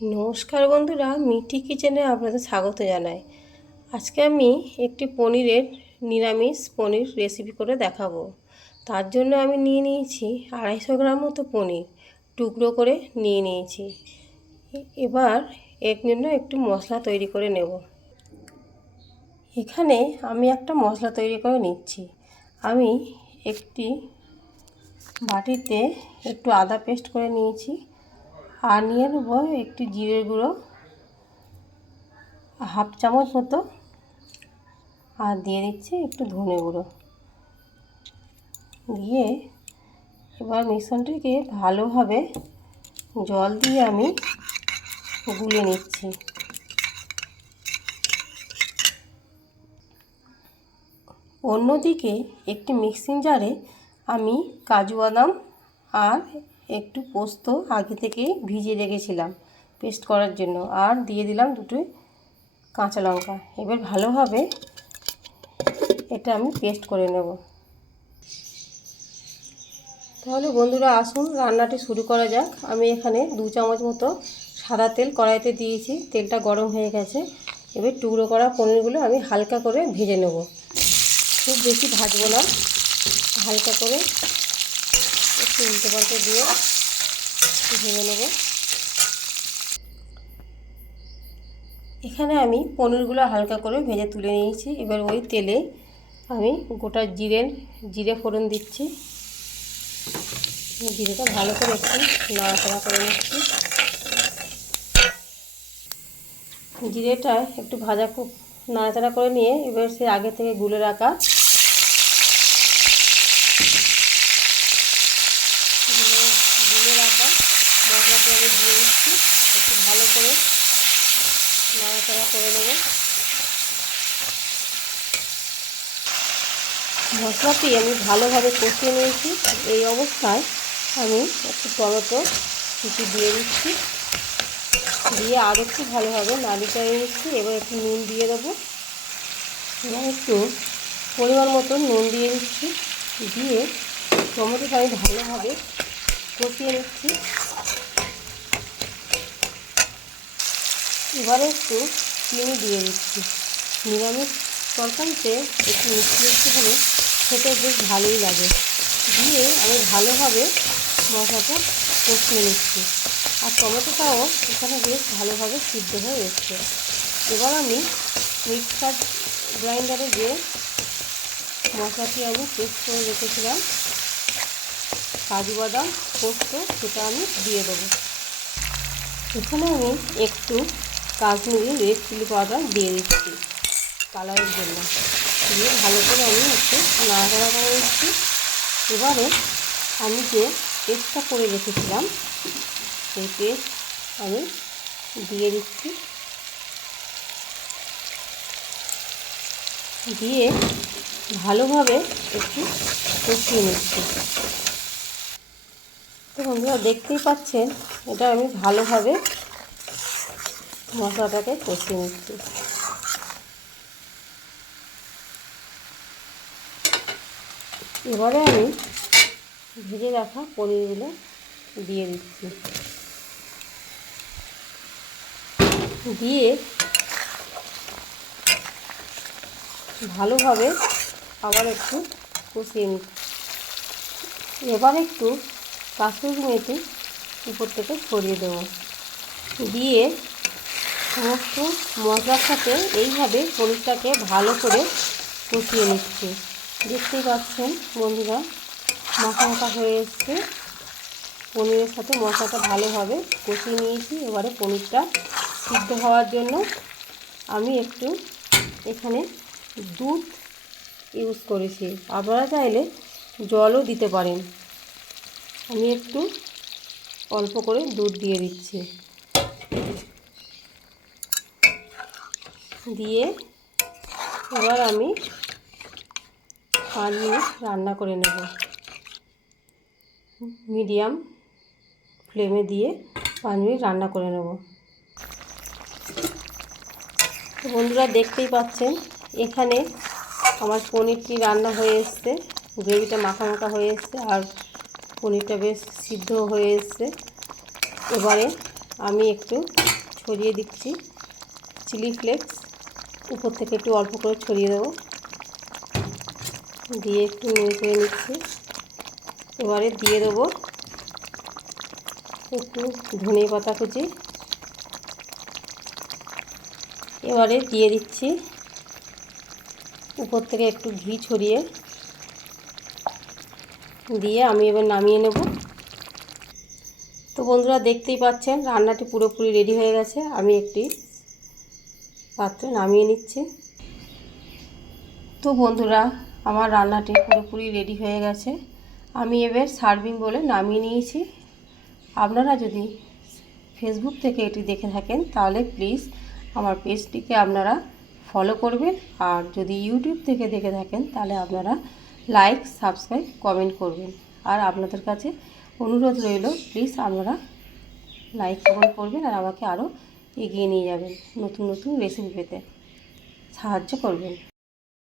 নমস্কার বন্ধুরা, মিঠি কিচেনে আপনাদের স্বাগত জানাই। আজকে আমি একটি নিরামিষ পনির রেসিপি করে দেখাবো। তার জন্য আমি নিয়ে নিয়েছি 250 গ্রাম মতো পনির, টুকরো করে নিয়ে নিয়েছি। এবার এর জন্য একটু মশলা তৈরি করে নেব। এখানে আমি একটা মশলা তৈরি করে নিচ্ছি। আমি একটি বাটিতে একটু আদা পেস্ট করে নিয়েছি, আর নিয়ে নেব একটি জিরের গুঁড়ো হাফ চামচ মতো, আর দিয়ে দিচ্ছি একটু ধনে গুঁড়ো। দিয়ে এবার মিশ্রণটিকে ভালোভাবে জল দিয়ে আমি গুলে নিচ্ছি। অন্যদিকে একটি মিক্সিং জারে আমি কাজু বাদাম আর একটু পোস্ত আগে থেকে ভিজিয়ে রেখেছিলাম পেস্ট করার জন্য, আর দিয়ে দিলাম দুটো কাঁচা লঙ্কা। এবার ভালোভাবে এটা আমি পেস্ট করে নেব। তাহলে বন্ধুরা আসুন রান্নাটি শুরু করা যাক। আমি এখানে 2 চামচ মতো সাদা তেল কড়াইতে দিয়েছি, তেলটা গরম হয়ে গেছে। এবার টুকরো করা পনিরগুলো আমি হালকা করে ভেজে নেব, খুব বেশি ভাজবো না, হালকা করে একটু উল্টে পাল্টে দিয়ে ভেজে নেব। এখানে আমি পনিরগুলো হালকা করে ভেজে তুলে নিয়েছি। এবার ওই তেলে আমি গোটা জিরে ফোড়ন দিচ্ছি। জিরেটা ভালো করে একটু নাড়াচাড়া করে নিচ্ছি। জিরেটা একটু খুব নাড়াচাড়া করে নিয়ে এবার সে আগে থেকে গুলে রাখা মশলাটা আমি দিয়ে দিচ্ছি। একটু ভালো করে নাড়াচাড়া করে নেব। মশলাটি আমি ভালোভাবে কষিয়ে নিয়েছি। এই অবস্থায় আমি একটু টমেটো কুচি দিয়ে দিচ্ছি, দিয়ে আর একটু ভালোভাবে নাড়িয়ে নিচ্ছি। এবার একটু নুন দিয়ে দেবো, এবার একটু পরিমাণ মতো নুন দিয়ে দিচ্ছি। দিয়ে টমেটোটা আমি ভালোভাবে কষিয়ে নিচ্ছি। এবারে একটু চিনি দিয়ে দিচ্ছি। নিরামিষ তরকারিতে একটু মিষ্টি মিষ্টি হলে খেতে বেশ ভালোই লাগে। দিয়ে আমি ভালোভাবে মশলাটা কষিয়ে নিচ্ছি, আর টমেটোটাও এখানে বেশ ভালোভাবে সিদ্ধ হয়ে এসছে। এবার আমি মিক্সার গ্রাইন্ডারে যে মশলাটি আমি পেস্ট করে রেখেছিলাম কাজু বাদাম পোস্ত, সেটা আমি দিয়ে দেবো। এখানে আমি একটু কাশ্মীরি রেড চিলি পাউডার দিয়ে দিচ্ছি কালারের জন্য। দিয়ে ভালো করে আমি একটু নাড়াচাড়া করে দিচ্ছি। এবারে আমি যে পেস্টটা করে রেখেছিলাম সেই পেস্ট আমি দিয়ে দিচ্ছি। দিয়ে ভালোভাবে একটু কষিয়ে নিচ্ছি। তো বন্ধুরা দেখতেই পাচ্ছেন, এটা আমি ভালোভাবে মশলাটাকে কষিয়ে নিচ্ছি। এবারে আমি ভেজে রাখা পনিরগুলো দিয়ে দিচ্ছি। দিয়ে ভালোভাবে আবার একটু কষিয়ে নিচ্ছি। এবার একটু কাসুরি মেথি উপর থেকে ছড়িয়ে দেবো। দিয়ে সমস্ত মশলার সাথে এইভাবে পনিরটাকে ভালো করে কষিয়ে নিচ্ছি। দেখতেই পাচ্ছেন বন্ধুরা, মাখা হয়ে এসছে। পনিরের সাথে মশলাটা ভালোভাবে কষিয়ে নিয়েছি। এবারে পনিরটা সিদ্ধ হওয়ার জন্য আমি একটু এখানে দুধ ইউজ করেছি, আপনারা চাইলে জলও দিতে পারেন। আমি একটু অল্প করে দুধ দিয়ে দিচ্ছি। দিয়ে এবার আমি 5 মিনিট রান্না করে নেব। মিডিয়াম ফ্লেমে দিয়ে 5 মিনিট রান্না করে নেব। তো বন্ধুরা দেখতেই পাচ্ছেন, এখানে আমার পনিরটি রান্না হয়ে এসছে, গ্রেভিটা মাখা হয়ে এসছে, আর পনিরটা বেশ সিদ্ধ হয়ে এসছে। এবারে আমি একটু ছড়িয়ে দিচ্ছি চিলি ফ্লেক্স, উপর থেকে একটু অল্প করে ছড়িয়ে দেবো, দিয়ে একটু নেড়ে চেড়ে নিচ্ছি। এবারে দিয়ে দেবো একটু ধনে পাতা কুচি, এবারে দিয়ে দিচ্ছি উপর থেকে একটু ঘি ছড়িয়ে, দিয়ে আমি এবার নামিয়ে নেব। তো বন্ধুরা দেখতেই পাচ্ছেন রান্নাটি পুরোপুরি রেডি হয়ে গেছে। আমি একটি পাত্রে নামিয়ে নিচ্ছি। তো বন্ধুরা আমার রান্নাটি পুরোপুরি রেডি হয়ে গেছে। আমি এবার সার্ভিং বলে নামিয়ে নিয়েছি। আপনারা যদি ফেসবুক থেকে এটি দেখে থাকেন তাহলে প্লিজ আমার পেজটিকে আপনারা ফলো করবেন, আর যদি ইউটিউব থেকে দেখে থাকেন তাহলে আপনারা লাইক, সাবস্ক্রাইব, কমেন্ট করবেন। আর আপনাদের কাছে অনুরোধ রইল প্লিজ আপনারা লাইক, কমেন্ট করবেন আর আমাকে আরও এগিয়ে নিয়ে যাবেন, নতুন নতুন রেসিপি পেতে সাহায্য করবেন।